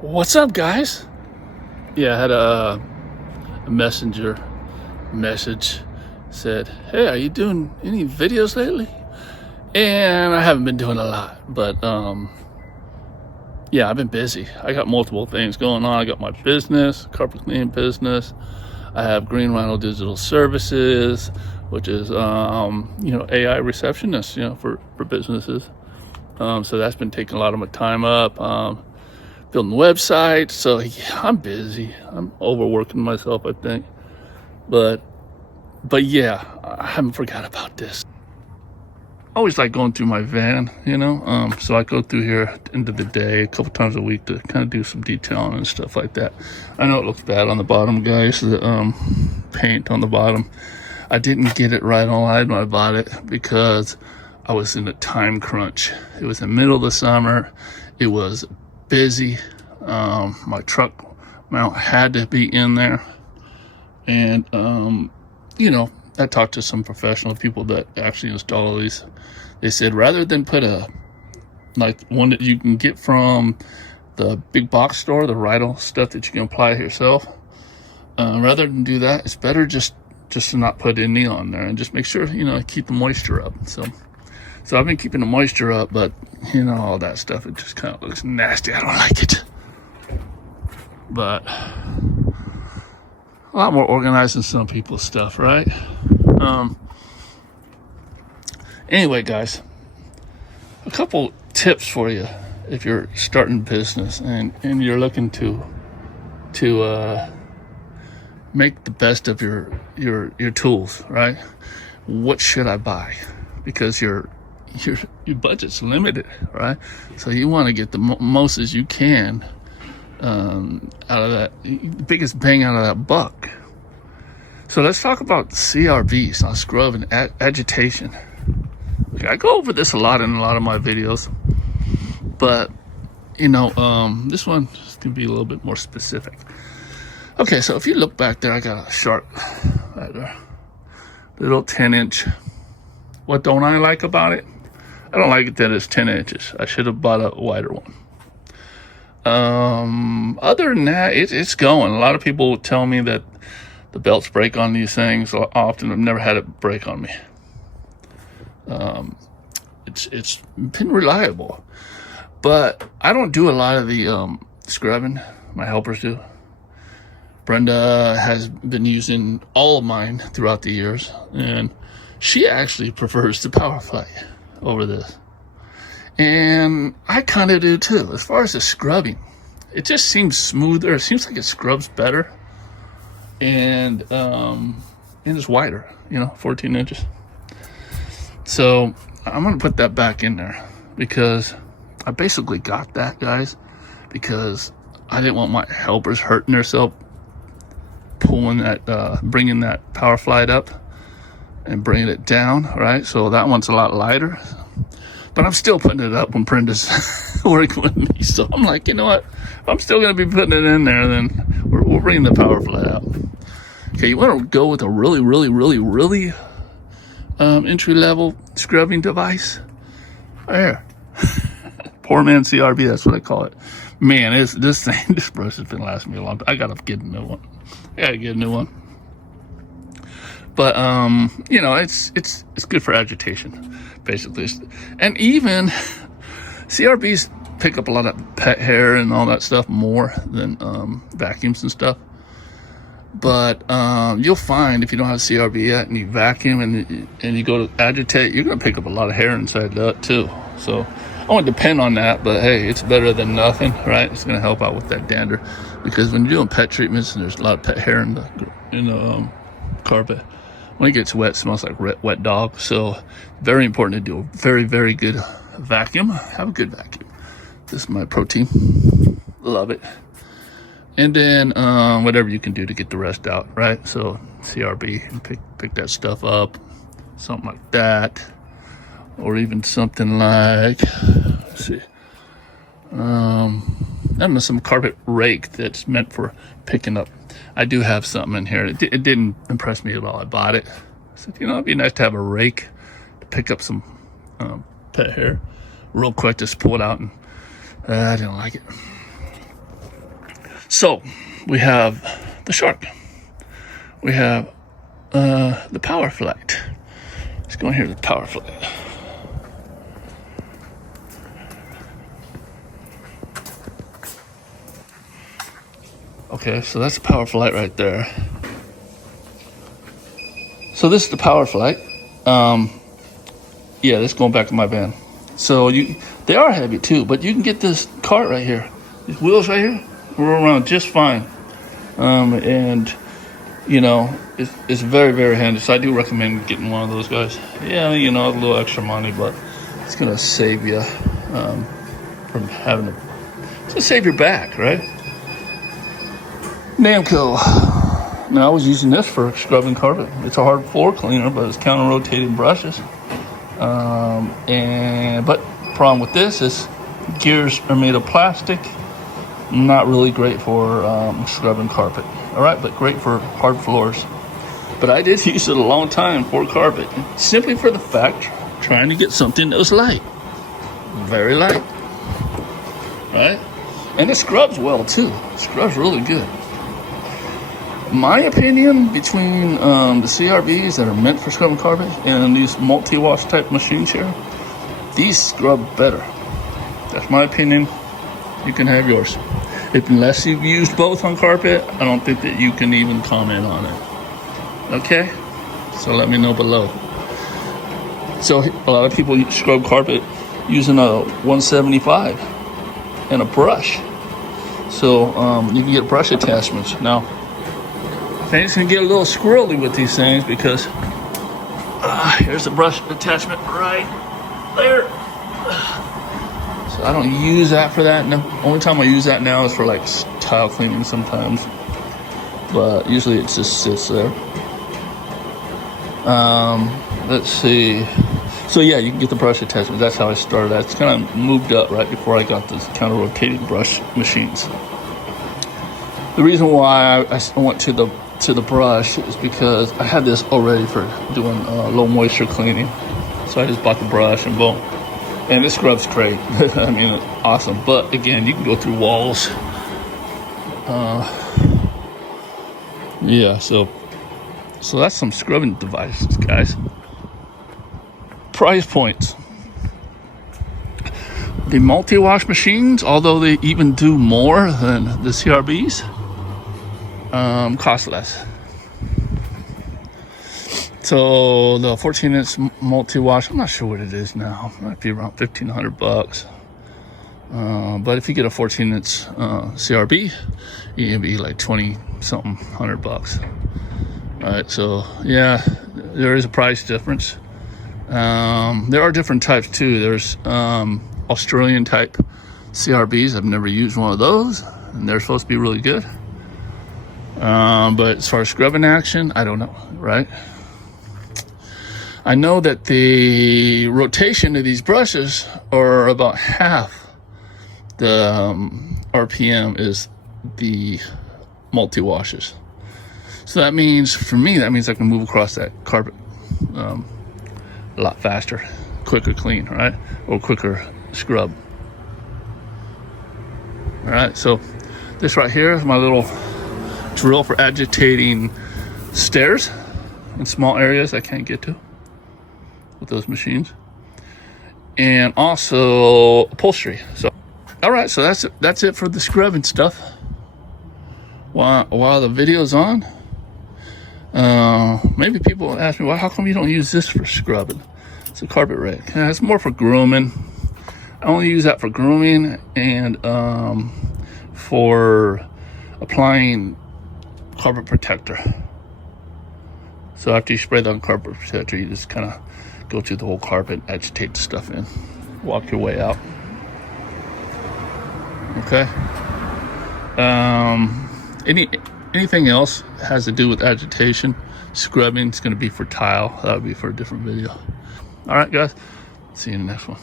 What's up, guys? Yeah, I had a messenger message said, "Hey, are you doing any videos lately?" And I haven't been doing a lot, but yeah, I've been busy. I got multiple things going on. I got my business, carpet cleaning business. I have Green Rhino Digital Services, which is AI receptionist, for businesses. So that's been taking a lot of my time up. Building the website, so yeah, I'm busy. I'm overworking myself, I think. But yeah, I haven't forgot about this. I always like going through my van, so I go through here at the end of the day a couple times a week to kind of do some detailing and stuff like that. I know it looks bad on the bottom, guys, the paint on the bottom. I didn't get it right online when I bought it because I was in a time crunch. It was the middle of the summer. It was busy. My truck mount had to be in there, and I talked to some professional people that actually install these. They said rather than put like one that you can get from the big box store, the Rhino stuff that you can apply yourself, rather than do that, it's better just to not put any on there and just make sure keep the moisture up. So I've been keeping the moisture up, but all that stuff, it just kind of looks nasty. I don't like it. But a lot more organized than some people's stuff, right? Anyway, guys, a couple tips for you if you're starting business and you're looking to make the best of your tools, right? What should I buy? Because your budget's limited, right? So you want to get the most as you can out of that, the biggest bang out of that buck. So let's talk about CRBs, on scrub and agitation. Okay, I go over this a lot in a lot of my videos, but this one can be a little bit more specific. Okay, so if you look back there, I got a sharp right there, little 10-inch. What don't I like about it? I don't like it that it's 10 inches. I should have bought a wider one. Other than that, it's going. A lot of people tell me that the belts break on these things. Often I've never had it break on me. It's been reliable, but I don't do a lot of the scrubbing. My helpers do. Brenda has been using all of mine throughout the years, and she actually prefers the Power Fly over this. And I kind of do too. As far as the scrubbing, it just seems smoother. It seems like it scrubs better. And it's wider, 14 inches. So I'm going to put that back in there because I basically got that, guys, because I didn't want my helpers hurting themselves pulling that, bringing that Power Fly up and bringing it down, right? So that one's a lot lighter, but I'm still putting it up when Brenda's working with me. So I'm like, you know what? If I'm still going to be putting it in there, then we're bringing the Power Fly out. Okay, you want to go with a really, really, really, really entry-level scrubbing device? There. Poor man CRB, that's what I call it. Man, this brush has been lasting me a long time. I got to get a new one. But it's good for agitation, basically. And even CRBs pick up a lot of pet hair and all that stuff more than vacuums and stuff. But you'll find if you don't have CRB yet and you vacuum and you go to agitate, you're going to pick up a lot of hair inside that too. So I won't depend on that, but hey, it's better than nothing, right? It's going to help out with that dander, because when you're doing pet treatments and there's a lot of pet hair in the carpet, when it gets wet, it smells like wet dog. So very important to do a very, very good vacuum. Have a good vacuum. This is my protein. Love it. And then whatever you can do to get the rest out, right? So CRB, pick that stuff up, something like that, or even something like, let's see, I don't know, some carpet rake that's meant for picking up. I do have something in here. It didn't impress me at all. I bought it. I said, it'd be nice to have a rake to pick up some pet hair real quick, just pull it out, and I didn't like it. So we have the Shark. We have the Power Flight. Let's go in here to the Power Flight. Okay, so that's the Power Flight right there. So this is the Power Flight. Yeah, this is going back to my van. So they are heavy too, but you can get this cart right here. These wheels right here roll around just fine. And you know, it's very, very handy. So I do recommend getting one of those guys. Yeah, you know, a little extra money, but it's gonna save you from having to. It's gonna save your back, right? Damn cool. Now I was using this for scrubbing carpet. It's a hard floor cleaner, but it's counter-rotating brushes. But problem with this is gears are made of plastic. Not really great for scrubbing carpet. All right, but great for hard floors. But I did use it a long time for carpet, simply for the fact trying to get something that was light, very light, right? And it scrubs well too. It scrubs really good. My opinion, between the CRBs that are meant for scrubbing carpet and these multi-wash type machines here, these scrub better. That's my opinion. You can have yours. Unless you've used both on carpet, I don't think that you can even comment on it. Okay? So let me know below. So a lot of people scrub carpet using a 175 and a brush. So you can get brush attachments. Now, things can get a little squirrely with these things because here's the brush attachment right there. So I don't use that for that. No, only time I use that now is for like tile cleaning sometimes, but usually it just sits there. Let's see. So yeah, you can get the brush attachment. That's how I started. That's kind of moved up right before I got this counter-rotating brush machines. The reason why I went to the brush is because I had this already for doing low moisture cleaning. So I just bought the brush and boom. And this scrubs great. I mean, awesome. But again, you can go through walls. Yeah, so that's some scrubbing devices, guys. Price points. The multi-wash machines, although they even do more than the CRBs, cost less. So the 14-inch multi-wash, I'm not sure what it is now. It might be around $1,500. But if you get a 14-inch CRB, you can be like 20-something $100. All right, so yeah, there is a price difference. There are different types too. There's Australian type CRBs. I've never used one of those, and they're supposed to be really good. But as far as scrubbing action, I don't know, right? I know that the rotation of these brushes are about half the RPM is the multi-washes. So that means, for me, that means I can move across that carpet a lot faster, quicker clean, right? Or quicker scrub. All right, so this right here is my little drill for agitating stairs in small areas I can't get to with those machines, and also upholstery. So all right, so that's it for the scrubbing stuff. While the video's on, maybe people ask me, well, how come you don't use this for scrubbing? It's a carpet rake. It's more for grooming. I only use that for grooming and for applying carpet protector. So after you spray that on carpet protector, you just kind of go through the whole carpet, agitate the stuff in, walk your way out. Okay. Anything else has to do with agitation, scrubbing, it's going to be for tile. That would be for a different video. All right, guys. See you in the next one.